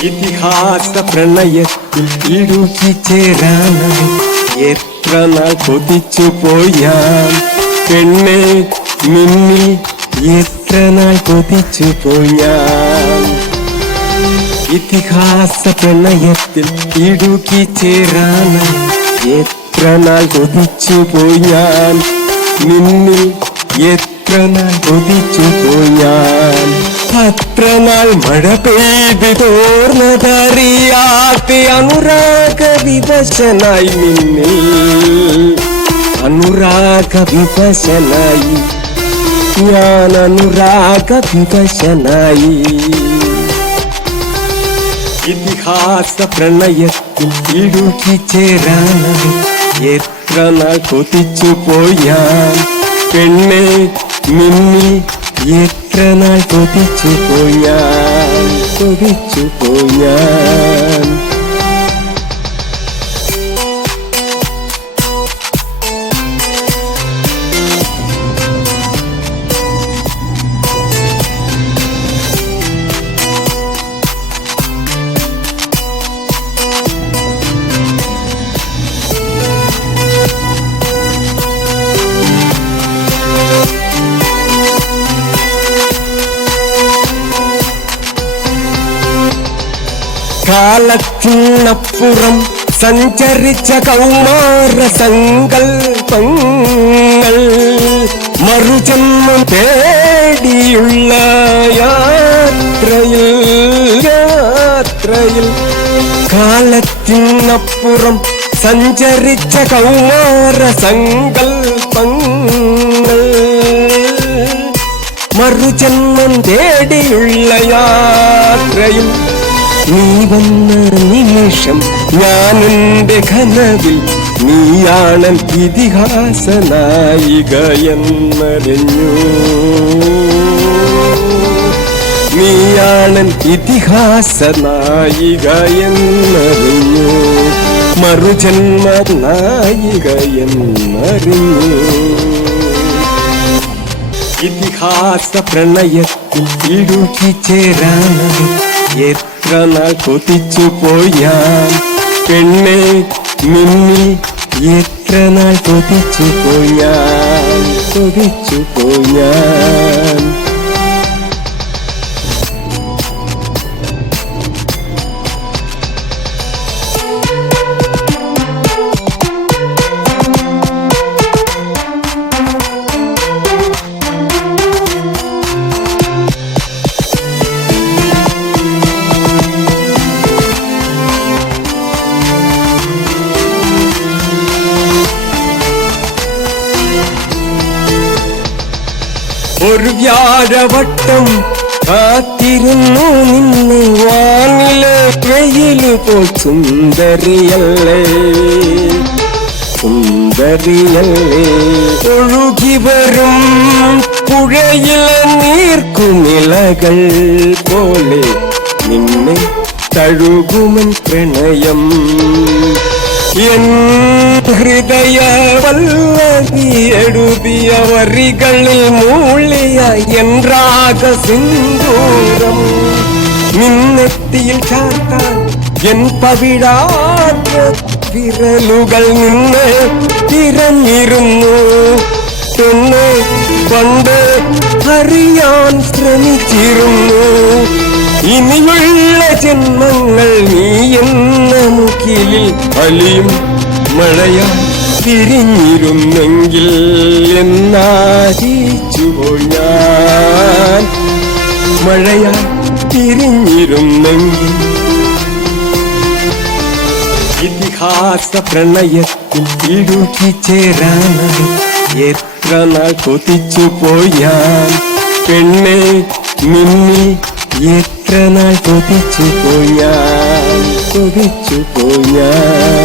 ഇതിഹാസ പ്രണയത്തിൽ ഇടുക്കി ചേരാനായി എത്ര നാൾ കൊതിച്ചു പോയാൽ പെണ്ണെ നിന്നിൽ എത്ര നാൾ കൊതിച്ചു പോയാൽ ഇതിഹാസ പ്രണയത്തിൽ ഇടുക്കി ചേരാനായി എത്ര നാൾ കൊതിച്ചു പോയാൽ നിന്നിൽ എത്ര നാൾ കൊതിച്ചു പോയാൽ അത്ര നാൾ മഴ പെയ്ത് തോർന്നതറിയാത്ത അനുരാഗ വിവശനായി നിന്നിൽ അനുരാഗ വിവശനായി ഞാൻ അനുരാഗ വിവശനായി ഇതിഹാസ പ്രണയത്തിൽ ഇടുക്കി ചേരാനായി എത്ര നാൾ കൊതിച്ചു പോയാൽ പെണ്ണെ നിന്നിൽ എത്ര നാൾ കൊതിച്ചു പോയാൽ കൊതിച്ചു പോയാൽ കാലത്തിനപ്പുറം സഞ്ചരിച്ച കൗമാര സങ്കൽപ്പങ്ങൾ മറുജന്മം തേടിയുള്ള യാത്രയിൽ കാലത്തിനപ്പുറം സഞ്ചരിച്ച കൗമാര സങ്കൽപ്പങ്ങൾ മറുജന്മം തേടിയുള്ള യാത്രയിൽ നീ വന്ന നിമിഷം ഞാനെന്റെ കനവിൽ നീയാണൻ ഇതിഹാസ നായിക എന്നറിഞ്ഞു നീയാണൻ ഇതിഹാസ നായിക എന്നറിഞ്ഞു മറുജന്മ നായിക എന്നറിഞ്ഞു ഇതിഹാസ പ്രണയത്തിൽ ഇടുക്കി ചേരാനായി എത്ര നാൾ കൊതിച്ചു പോയാൽ പെണ്ണെ നിന്നിൽ എത്ര നാൾ കൊതിച്ചു പോയാൽ കൊതിച്ചു പോയാൽ ഒരു വ്യാഴവട്ടം കാത്തിരുന്നു നിന്നെ വാനിലെ വെയില് പോൽ സുന്ദരിയല്ലേ സുന്ദരിയല്ലേ ഒഴുകി വരും പുഴയിലെ നീർക്കുമിളകൾ പോലെ നിന്നെ തഴുകുമൻ പ്രണയം എൻ ഹൃദയ വല്ലവി എഴുതിയ വരികളിൽ മൂളിയ എൻ രാഗ സിന്ദൂരം നിന്നെത്തിയിൽ ചാർത്താൻ എൻ പവിഴാത്ത വിരലുകൾ നിന്നെ തിരഞ്ഞിരുന്നു എന്നെ പണ്ട് അറിയാൻ ശ്രമിച്ചിരുന്നു ഇനിയുള്ള ജന്മങ്ങൾ നീ എന്ന മുഖിലിൽ അലിയും മഴയാ തിരിഞ്ഞിരുന്നെങ്കിൽ എന്നാശിച്ചുപോയി ഞാൻ മഴയാ തിരിഞ്ഞിരുന്നെങ്കിൽ ഇതിഹാസ പ്രണയത്തിൽ ഇടുക്കി ചേരാനായി എത്ര നാൾ കൊതിച്ചു പോയാൽ പെണ്ണെ നിന്നിൽ എത്ര നാൾ കൊതിച്ചു പോയാൽ കൊതിച്ചു പോയാൽ